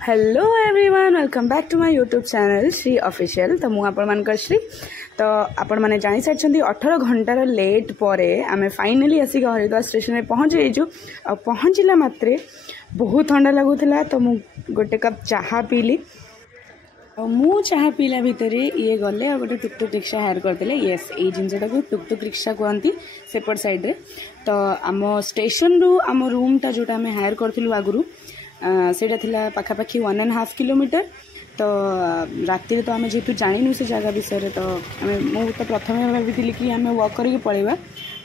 Hello everyone welcome back to my YouTube channel Shri official. तो मुझे आपण श्री तो आपण मैंने जानी सारी 18 घंटार लेट पर आम फाइनाली आसिक हरिद्वार स्टेशन में पहुँच जाइचु। आ पहुँचला मात्रे बहुत ठंडा लगुला तो मु गोटे कप चाहा पीली। मु चाहा पीला भितर ये गले गोटे टुकटुक रिक्शा हायर करते। येस ये जिनटा को टुकटुक रिक्शा कहती सेपट साइड्रे। तो आम स्टेशन रु आम रूमटा जोटा आम हायर करूँ आगुरी सेटा थिला पाखापाखि 1.5 किलोमीटर। तो राति तो आम जेहेतु जाणु से जगह विषय तो मुझे प्रथम भाभी कि आम वॉक करके पलैबा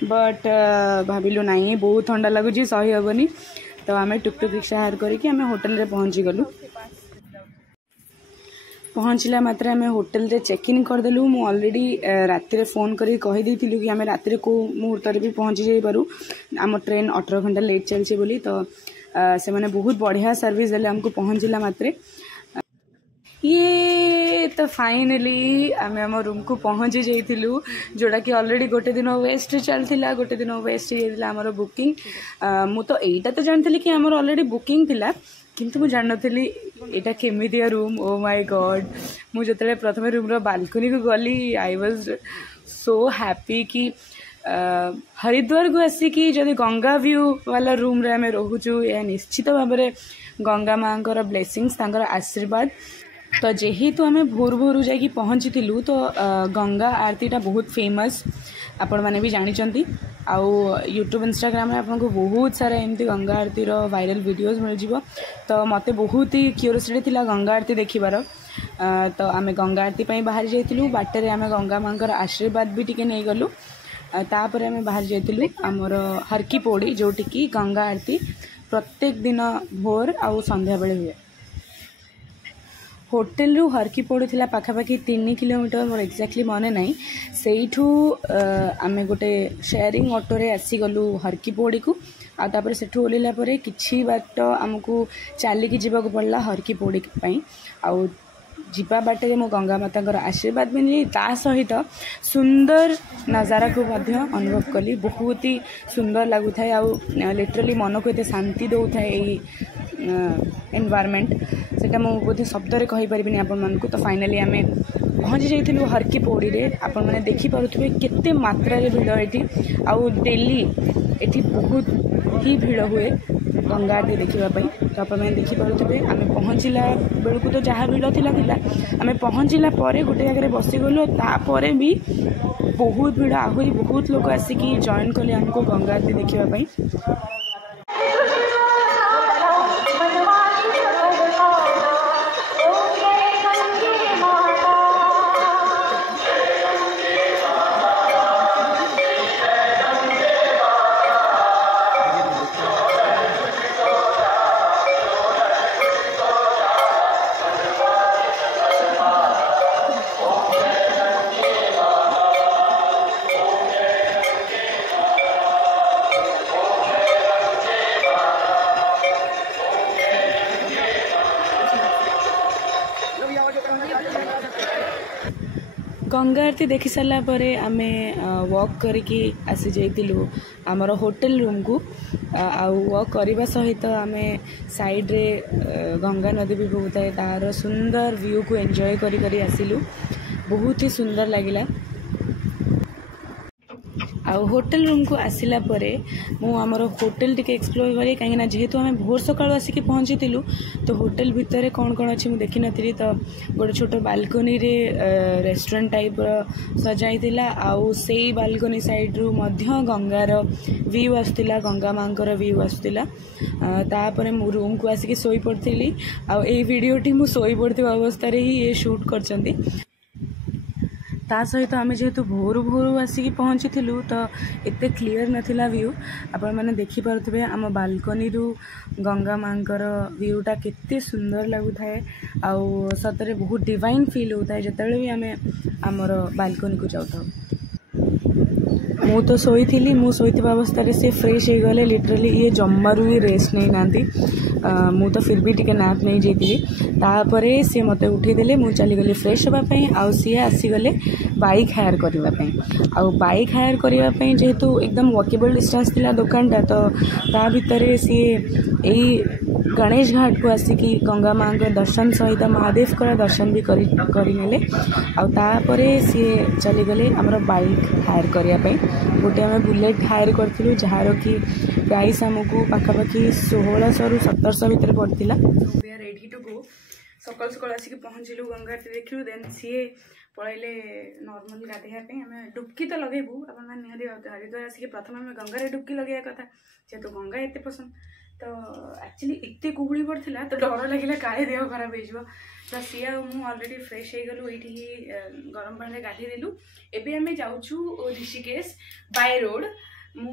बट भाविलु नाई बहुत ठंडा लगुच सही हेनी। तो आम टुकटुक रिक्शा हायर करके आम होटल रे पहुँची गलु। पहुँचला मात्रे आम होटल रे चेक इन करदेलु। मु ऑलरेडी राति रे फोन करी कहि देइथिलु कि आम राति रे को मुहूर्त रे भी पहुँची जाई पारू। आम ट्रेन 18 घंटा लेट चलछे बोली। तो से मैंने बहुत बढ़िया सर्विस देले हमको पहुँचला मात्रे। ये तो फाइनली आम आम रूम को पहुँची जाइलु जोड़ा कि ऑलरेडी गोटे दिन वेस्ट चलता गोटे दिन वेस्ट आमर बुकिंग। मु तो यहीटा तो जानती कि आमर ऑलरेडी बुकिंग थिला किंतु मु जान नथिली एटा केमितिया रूम। ओ माय गॉड मु जतले प्रथम रूम रो बालकनी को गली आई वाज सो हैप्पी कि हरिद्वार को आसिकी जदि गंगा व्यू वाला रूम रे आम रोचु या निश्चित भाव में गंगा माँ ब्लेसिंग्स तांकर आशीर्वाद। तो जेहेतु आम भोर भोर जाकि पहुँची तो गंगा आरतीटा बहुत फेमस आपण मैंने भी जानी। आउ यूट्यूब इंस्टाग्राम में आपको बहुत सारा एमती गंगा आरती वायरल वीडियोस मिल जाव। तो मत बहुत ही क्यूरियोसिटी थिला गंगा आरती देखिबार। तो आम गंगा आरती बाहर जाइलु बाटर आम गंगा माँ आशीर्वाद भी टिके नहीं गलु। तापर आम बाहर जाइलु आमर हरकी पौड़ी जोटी की गंगा आरती प्रत्येक दिन भोर आउ संध्या बेले हुए। होटेल रु हरकी पौड़ी थिला पाखापाखि 3 किलोमीटर मोर एक्जाक्टली मन नहीं। सेठू आम गोटे शेयरिंग ऑटो रे आसी गलु हरकी पौड़ी को। आपर सेठू ओल्ला पर किछि बाट आमको चलिकी जीवाक पड़ला हरकी पौड़ी पई। आउ जीवा बाटे मो गंगा माता आशीर्वाद भी मिली ता सहित सुंदर नजारा को अनुभव कली। बहुत ही सुंदर लगुए आउ लिटरली मन को एते शांति दौ थाए एनवायरनमेंट सेटा मु बोधे शब्द रे कहि परिबिनी आपन मन को। तो फाइनली आम पहुँची जाइलु हरकी पौड़ी रे। आपण माने देखि पारुथबे केते मात्रा रे भीड़ एठी आउ डेली एठी बहुत ही भीड़ हुए गंगा आरती देखिबा पई। तो आपण माने देखि पारुथबे आम पहुँचला बेलकु तो जहाँ भीड़ थिला आम पहुँचला परे गोटे जगह बसी गलु। तापर भी बहुत भीड़ आहरी बहुत लोग आसिकी जॉइन कले हमको गंगा आरती देखिबा पई। गंगा आरती देखि सारा पर आम वॉक करके आसी जाइलु आमर होटल रूम को। आउ वॉक करने सहित आम साइड रे गंगा नदी भी बहुत है तार सुंदर व्यू को एंजॉय करी आसिलु। बहुत ही सुंदर लगिला। आउ होटल रूम को आसिला परे मु आमर होटल टिके एक्सप्लोर करी कहीं जेहेतु आम भोर सकाळ आसिक पहुँची तो होटल भितर कौन कौन अच्छी मुझे देखी नी। तो गोटे छोट बालकनी रे रेस्टोरेंट टाइप सजाई आउ से बालकनी साइड रु मध्य गंगार व्यू आसुला गंगा माँ व्यू आसुला। तापर मु रूम को आसिक सोई पड़ती आउ ए वीडियोटी मु सोई पड़ता अवस्था रे ही ये शूट करछंती। ता सहित आम जेहेतु भोर भोर आसिक पहुँची तो एते क्लीयर नथिला व्यू। आपण माने देखि पारुथबे आम बालकनी रु गंगा माँ व्यूटा केते सुंदर लगुथाए आउ सतरे बहुत डिवाइन फील होता है जितेबाला भी आम आमर बालकनी को जाऊ। मु तो सोई थी मु सोईଥିବା अवस्था से फ्रेश हो गले लिटरली ये जम्मारू ही रेस्ट नहीं नांती। मु तो फिर भी टिके नैप नहीं जाइली। तापर सी मते उठेदेले मु चली गली फ्रेश होगापी आउ सी आसीगले बाइक हायर करने आउ बाइक हायर करने जेहेतु एकदम वॉकेबल डिस्टेंस थिला दुकानटा तो ता भितर सी यही गणेश घाट को आसिकी गंगा माँ दर्शन सहित महादेव को दर्शन भी करने आउे सी चली गले आमर बाइक हायर करने गोटे आम बुलेट हायर करूँ जार कि प्राइस आमको पाखापाखि 1600 ରୁ 1700 भितर पड़ता। We are ready to go. सकाल सकाल आसिक पहुँचलु गंगा देखलु देन सी पलैले नॉर्मल गाधेवाई आम डुबकी तो लगेबू अपन हरिद्वार आसिक प्रथम आम गंगार डुबकी लगे कथा जेहेतु गंगा एत पसंद तो एक्चुअली एत कुहुड़ी पड़ता तो डर लगे काले देह खराब हो तो सी अलरेडी फ्रेश हो गलु ये गरम पानी गाधे देलु। एबे आम जाऊँ ऋषिकेश बाय रोड मु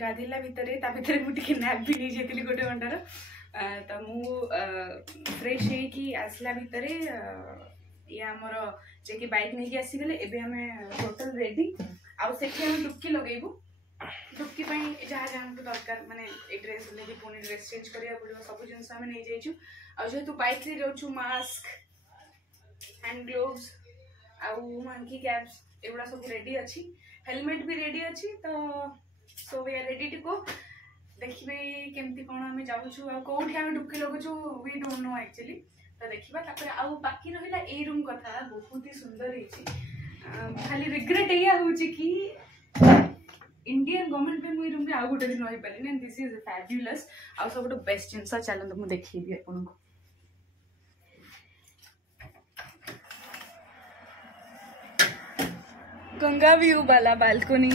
गाधेला भितर मुझे नैप भी नहीं जाती गोटे घंटार तो मु फ्रेश होगी आसला भितर ये आमर जे बाइक नहीं आसीगले एबे आम टोटल रेडी आउ से डुबकी लगेबू डुबकी जहाँ जहाँ दरकार माने ड्रेस लेकिन पुणी ड्रेस चेंज करा पड़ो सब जिन आम नहीं जाइछु जेहेतु बाइक रे जाऊँ मास्क हैंड ग्लोव्स आउ मंकी कैप्स एगुड़ा सब रेडी अच्छी हेलमेट भी रेडी अच्छी तो so we are ready to go. देखिए केमती कौन आम जाऊँ कौटी आम डुबकी लगुचु वी डोंट नो एक्चुअली तो देखा आउ बाकी रहा ए रूम कथा बहुत ही सुंदर है खाली रिग्रेट या कि इंडियन गवर्नमेंट में मुझे रूम में आउ गोटे दिन रही पारे एंड दिस इज फैब्युलस आउ सब बेस्ट जिनस चलते मुझे देखी आपको गंगा व्यू वाला बालकनी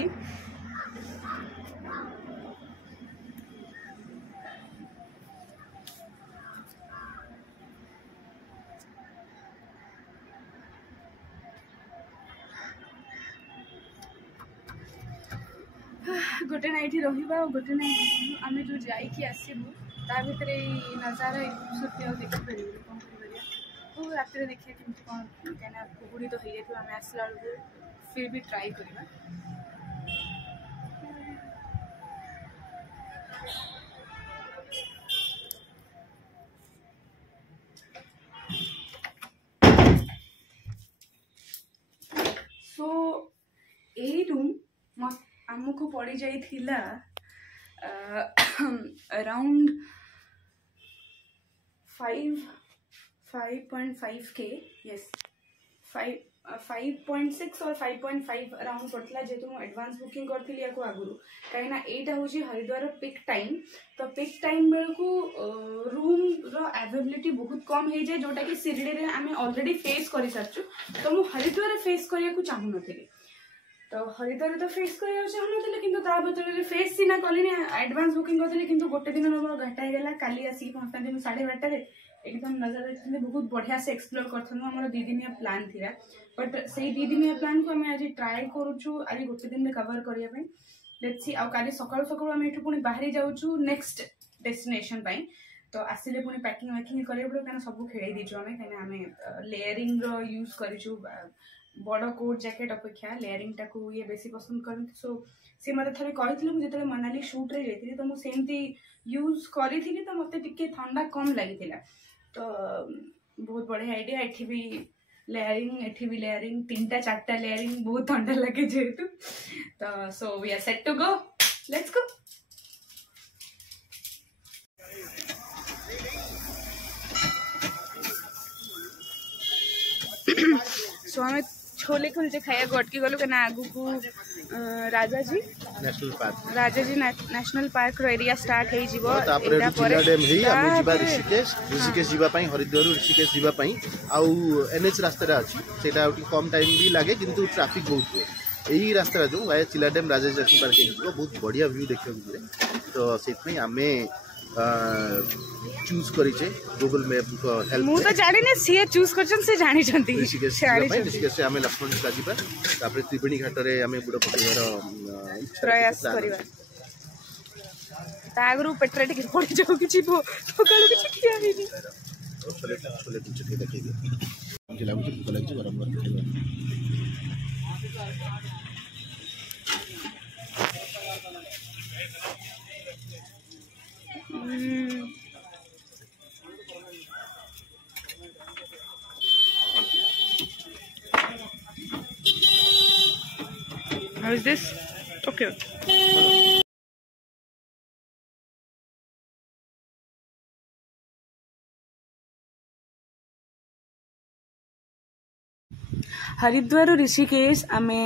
गोटे नाइट रहा गोटे नाइट आम जो जासबू ता भर नजारा खूबसूरती देखिपर कौन कर तो रात देखिए कमी कौन कहीं कुहुड़ी तो हो जाए आम आसला बेलू फिर भी ट्राई करवा। सो ए रूम आमको पड़ जाइथिला अराउंड 5.5 के यस 5.6 और 5.5 अराउंड पड़ता जेहतु मुझे एडवांस बुकिंग करी या आगुरी कहीं यहाँ हूँ हरिद्वार पिक टाइम तो पिक टाइम बेलू रूम अवेलेबिलिटी बहुत कम हो जाए जोटा कि शिरडी में आम ऑलरेडी फेस कर सारी तो मुझे हरिद्वार फेस करने को चाहूँ तो हरिद्वार तो फेस करने चाहूँ कि बदल फेस सीना कली एडवांस बुकिंग करी कि गोटे दिन मोर घाटा होगा काली आसिक पहुँचता 12:30 ये तो नजर देखते बहुत बढ़िया से एक्सप्लोर करूँ आम 2 दिनिया प्लान थी बट से 2 दिनिया प्लान को आम आज ट्राए करूँ आज गोटे दिन में कवर करने लेट्स सी आउ सकाल सकाल आम ये पुणी बाहरी जाऊँ नेक्स्ट डेस्टिनेशन तो आसिले पुणी पैकिंग वैकिंग करें पड़ो क्या सब खेल दीचु आम कहीं आम लेयरिंग यूज करूँ बड़ कोट जैकेट अपेक्षा लेयरिंग टाक ये बेसी पसंद करते सो सी मत थे कहते मुझे मनाली शूट्रे जाती तो मुझे यूज करी तो मत टे ठंडा कम लगी तो बहुत बढ़िया आइडिया एठी भी लेयरिंग 3टा 4टा लेयरिंग बहुत ठंडा लगे जेहेतु तो so we are set to go let's go. So हमें छोले कुलचे खाया गटकी गलु क्या आगु को राजाजी नेशनल पार्क रो एरिया स्टार्ट हो ऋषिकेश जावाई हरिद्वार ऋषिकेश जावाई आउ एनएच रास्ता अच्छी से कम टाइम भी लगे किंतु ट्रैफिक बहुत हुए यही रास्ता जो वाया चिला डैम राजेश नेशनल पार्क बहुत बढ़िया व्यू देखा मिले तो से आम चूज करिचे गूगल मैप को हेल्प मु तो जानि ने सी चूज करछन से जानि छंती ऋषिकेश से आमे लक्ष्मण झूला जीवा तापर त्रिवेणी घाट रे आमे बुड़ पकेवार प्रयास करबा तागरु पेट्रे टिके पड़ जाऊ किछि सकाळु किछि खिया हेनी छोले कुछ देखिए मुझे लागु भूख लागी गरम गरम खाइबा। How is this? Okay. Haridwar Rishikesh आमे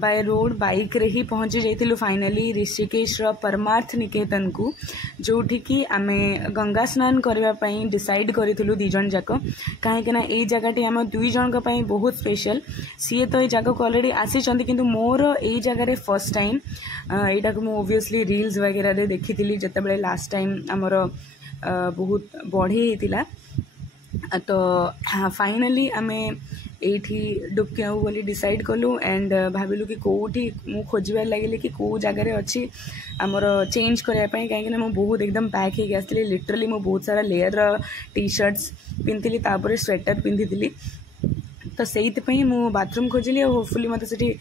बाय रोड बाइक रे ही पहुंची जाइथिलु फाइनली ऋषिकेश रो परमार्थ निकेतन को जोठी कि आमे गंगा स्नान करबा पई डिसाइड करिथिलु दी जन जाक काहे कि ना ए जगहटी हम दुई जन का पई बहुत स्पेशल सीए तो ए जगह को ऑलरेडी आसी चंदी किंतु मोर ए जगह रे फर्स्ट टाइम एटा को मु ऑब्वियसली रील्स वगैरह रे देखिथिली जते बेले लास्ट टाइम हमर बहुत बढ़ी हेतिला तो फाइनली आमे एठी डुबकी आउ बोली डिसाइड कलु एंड भाविलु कि कोठी मु खोजबार लगे कि को जगह रे अच्छी आमर चेंज करने कहीं मु बहुत एकदम पैक हो आसली लिटरली मु बहुत सारा लेयर टी शर्ट्स पिंधि तापर स्वेटर पिंधि तो से मु बाथरूम खोजिली और होपफुली मत से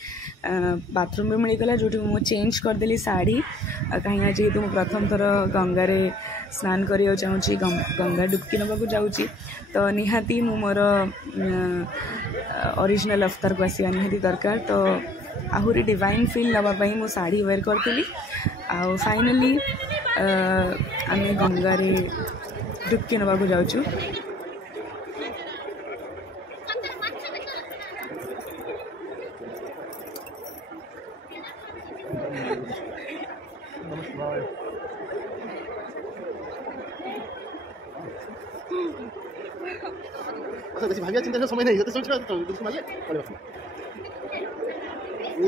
बाथरूम भी मिलगला जो मु चेंज करदेली साड़ी कहीं जेहेतु मु प्रथम थर गंगार स्नान करिया चाहूँगी गंगा डुबकी नवाक जाऊँगी तो निहाती मु मोर ओरिजिनल अवतार को आसवा निहाती दरकार तो आहुरी डिवाइन फील नापी मु साड़ी वेयर करी आ फाइनली आम गंगार डुबकी नवाक जाऊँ अच्छा भाग्य चिंता समय नहीं तो सोच रहा मारले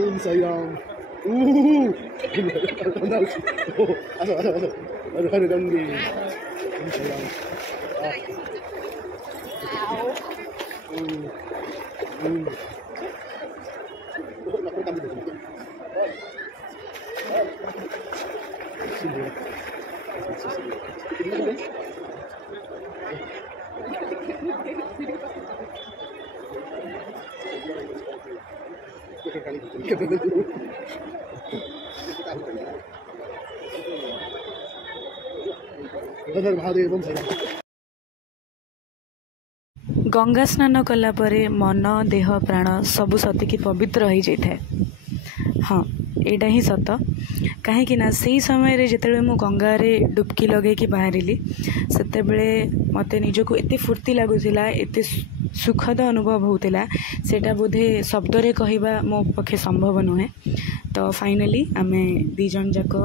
ओम साई राम आसो आसो आसो हरे गंगे ओम साई राम गंगा स्नान कला परे मन देह प्राण सबु सतिकी पवित्र हो जाए हाँ एटा ही सत कहीं ना से समय रे जिते मु गंगा रे डुबकी लगे कि बाहरिली सेते बेले मते निजको एते फुर्ती लगुला एते सुखद अनुभव होता सेटा बोधे शब्द रे कहवा मो पक्षे संभव नुहे तो फाइनली आमे दी जन जाक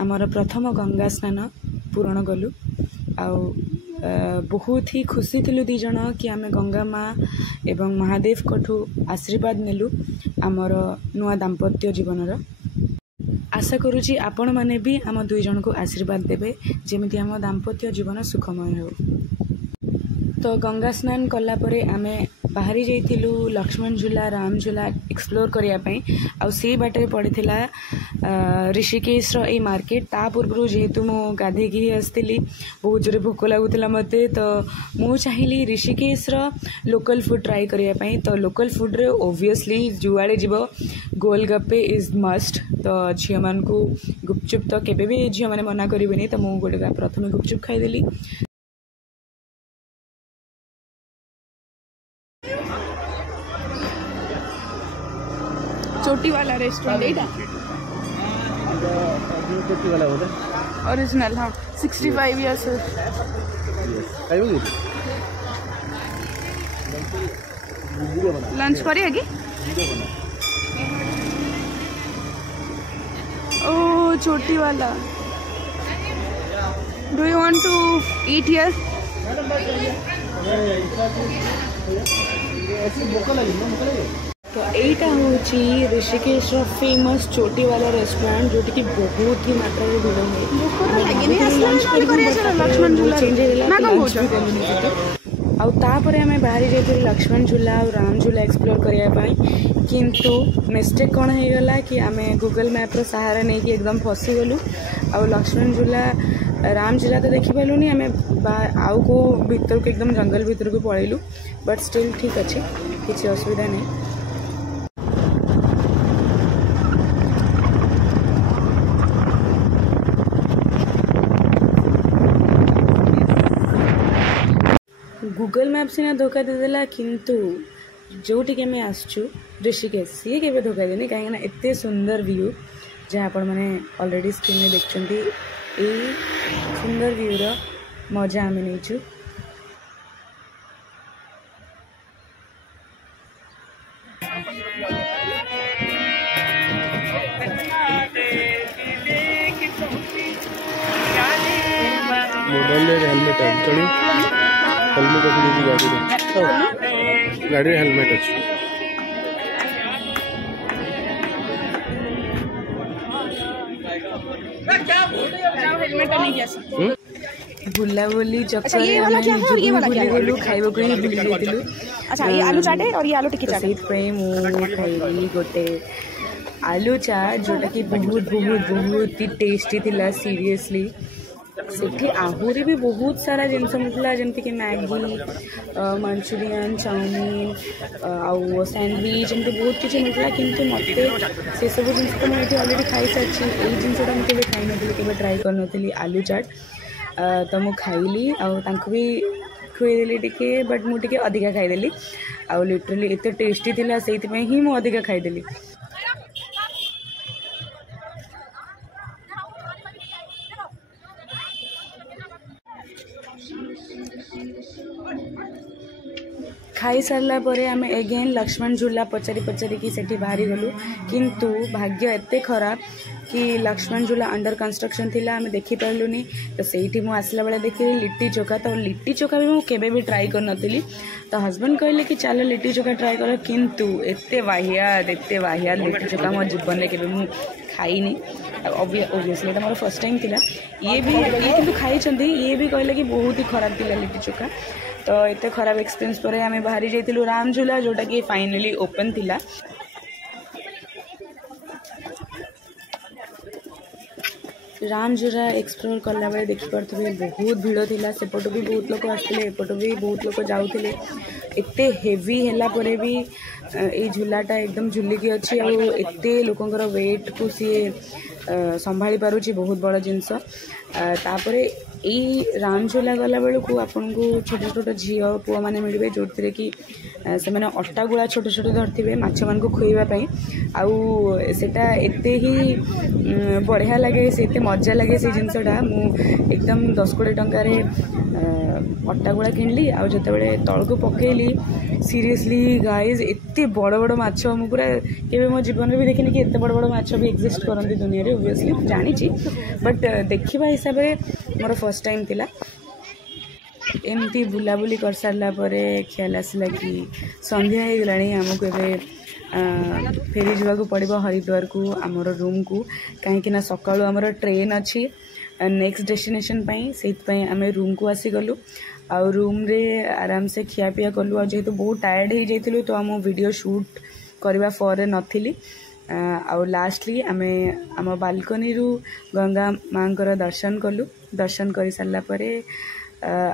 आमर प्रथम गंगा स्नान पूरण कलु आ बहुत ही खुशी थिलु दी जन कि आमे गंगा माँ एवं महादेव कठू आशीर्वाद नेलु आमर नुआ दाम्पत्य जीवनर आशा करुची आपण माने भी आम दुई जन को आशीर्वाद देबे जेमिति आम दाम्पत्य जीवन सुखमय हो तो गंगा स्नान कला परे आमे बाहरी जाइथिलु लक्ष्मण झूला राम झूला एक्सप्लोर करिया पई आ से बाटे पड़िथिला ऋषिकेश रो ए मार्केट ता पूर्व जेहेतु मो गाधे की आसतिली बहुत जोरे भोक लागुतिला मते तो मु चाहिली ऋषिकेश रो लोकल फूड ट्राई करिया पई तो लोकल फूड रे ऑब्वियसली जुआड़े जीवो गोलगप्पे इज मस्ट तो झियो मान को गुपचुप तो केबे भी झियो माने मना करिबेनी तो मु गोटे प्रथम गुपचुप खाइदेली चोटी वाला रेस्टोरेंट एटा चोटी वाला होता ओरिजिनल हाँ 65 इयर्स लंच करिए कि ओ चोटी वाला do you want to eat here तो यहीटा हूँ ऋषिकेश फेमस चोटी वाला रेस्टोरेंट जोटी की बहुत ही मात्रा में भिड़ है आम बाहरी जाइए लक्ष्मण झूला और राम झूला एक्सप्लोर करने किंतु मिस्टेक कौन हो गला कि आम गूगल मैप्र सहारा नहीं कि एकदम फसीगलु आ लक्ष्मण झूला राम झूला तो देखिपारूनी आम आउ को भीतर को एकदम जंगल भीतर को पलैलु बट स्टिल ठीक अच्छे किसी असुविधा नहीं गूगल मैप सीना धोखा देदेला किंतु जोटी के आसचु ऋषिकेश सी के धोखा देनी कहीं एत सुंदर व्यू जहाँ आपण मैंने ऑलरेडी स्क्रीन में देखते यही सुंदर व्यू मजा आम नहीं हेलमेट चलिए हेलमेट गाड़ी गाड़ी हेलमेट अच्छी बुलाबुली गलु खाइबा को ही भूली जाइलु। अच्छा ये आलू चाट है और ये आलू टिक्की चाट है। खाइली गोटे आलू चाट जोटा कि बहुत बहुत बहुत ही टेस्टी थिला सीरियसली। सेठी आहुरी भी बहुत सारा जिनस मिलता जमती कि मैगी मंचूरियन चाउमीन आउ सैंडविच एमती बहुत किसी मिलता किंतु मत से सब जिन तो मुझे अलरेडी खाई सारी यही जिनसा मुझे खाई नी के ट्राए कर आलू चाट तो मु खाइली आउ भी खुएदेली टिके बट मुझे अधिका खाईदेली आउ लिटरली एत टेस्टी थिला से ही मु अधिका खाईदेली। खाई सारा पर आम एगेन लक्ष्मण झूला पचारि पचारि कि सेठी बाहरी गलु किंतु भाग्य एते खराब कि लक्ष्मण झूला अंडर कंस्ट्रक्शन थिला आम देखी पार्लुनी तो सेठी मु आसला बेले देखी लिट्टी चोखा तो लिट्टी चोखा भी मुझे भी ट्राई कर नथिली तो हस्बैंड कहले कि चलो लिट्टी चोखा ट्राई कर किंतु एते वाहियात लिट्टी चोखा मो जीवन में केबे मु खाईनी ओबियसली एटा मोर फर्स्ट टाइम थिला ये किंतु खाई ये भी कहले कि बहुत ही खराब थिला लिट्टी चोखा तो इतने खराब एक्सपीरियंस पर आम बाहरी जाइलु राम झूला जोटा कि फाइनली ओपन थिला। राम झूला एक्सप्लोर कला बेले देखी पारे बहुत भीड़ थिला सेपटू भी बहुत लोग आसते एपटू भी बहुत लोग जाऊे एते हेवी हैला परे भी ये झूलाटा एकदम झुलिकी अच्छी आते लोकंर वेट को सी संभाली पारुची बहुत बड़ जिनस तापर यही राम झूला गला बेलू आपन को छोट छोट झी पुआ मैंने मिले जो कि से मैंने अट्टा गुड़ा छोट छोट धरते माछ मान को खुआवाई आउटा एत ही बढ़िया लगे से मजा लगे से जिनसटा मु एकदम 10-20 टंकार अट्टा गुड़ा किनली आउ जो तल को पकेली सीरियसली गाइज एत बड़ बड़ माछ मु पूरा केबे मो जीवन में भी देखनी कि एत बड़ बड़ माछ भी एक्जिस्ट करती दुनिया रे ओबियसली जानी बट देखा हिसाब से मोर फर्स्ट टाइम थिला एमती बुलाबुली कर सारा ख्याल आसला कि संध्या हो गलानी आमको फेरी जावाक पड़ो हरिद्वार को आमर रूम को कहीं सकाळु आमर ट्रेन अच्छी नेक्स्ट डेस्टिनेशन से आम रूम को आसीगलु आउ रूम रे आराम से खिया पिया कलु आ जेहेतु बहुत टायर्ड हो जाइलु तो आम वीडियो शूट करने फॉर नथिली आउ लास्टली आमे आम बालकनी रू गंगा माँ दर्शन कलु दर्शन कर सारा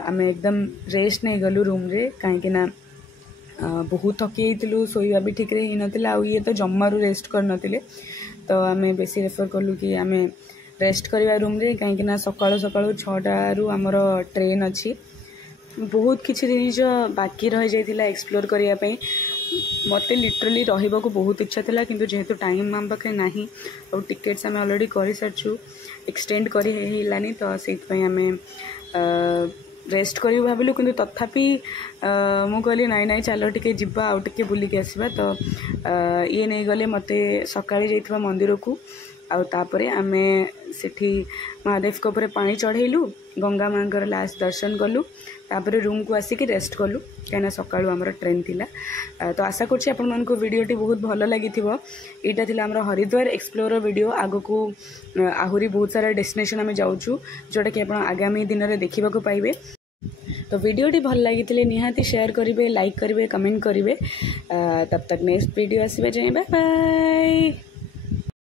आम एकदम रेस्ट नहीं गलु रूम रे कहीं बहुत थकी जाइलु शोवा भी ठीक रे नथिला आउ ये तो जम्मारू रेस्ट कर नथिले तो आम बेसी रेफर कलु कि आम रेस्ट करवा रूम रे कहीं सकाळु सकाळु 6टारू आमर ट्रेन अच्छी बहुत किसी जिनिस बाकी रही जाइथिला एक्सप्लोर करने मत लिटरली रहिबा को बहुत इच्छा थिला किंतु जेहेतु टाइम आम पाखे नाही और टिकेट्स आम ऑलरेडी कर सारछु एक्सटेंड करी हेलानी तो सेइतपई आम रेस्ट करी भाविलु किंतु तथापि मु कहली नाई नाई चलो टिके जिबा आउ टिके बुलिक आसीबा तो ये नहीं गले मते सकाळे जाइथिबा मंदिर को आउ तापरे आमे सेठी महादेव को ऊपर पानी चढ़ेलु गंगा माँ लास्ट दर्शन कलु तापरे रूम को आसिक रेस्ट कलु कहीं सकाळु आमर ट्रेन थिला तो आशा करछि आपण मानको वीडियोटी बहुत भल लगी एटा थिला आमर हरिद्वार एक्सप्लोर वीडियो आगो को आहुरी बहुत सारा डेस्टिनेशन आम जाऊँ जोटा कि आपण आगामी दिन में देखा पाइबे तो वीडियोटी भल लगी निहाती शेयर करेंगे लाइक करेंगे कमेंट करेंगे तब तक नेक्स्ट वीडियो आसबे जाए बाय बाय।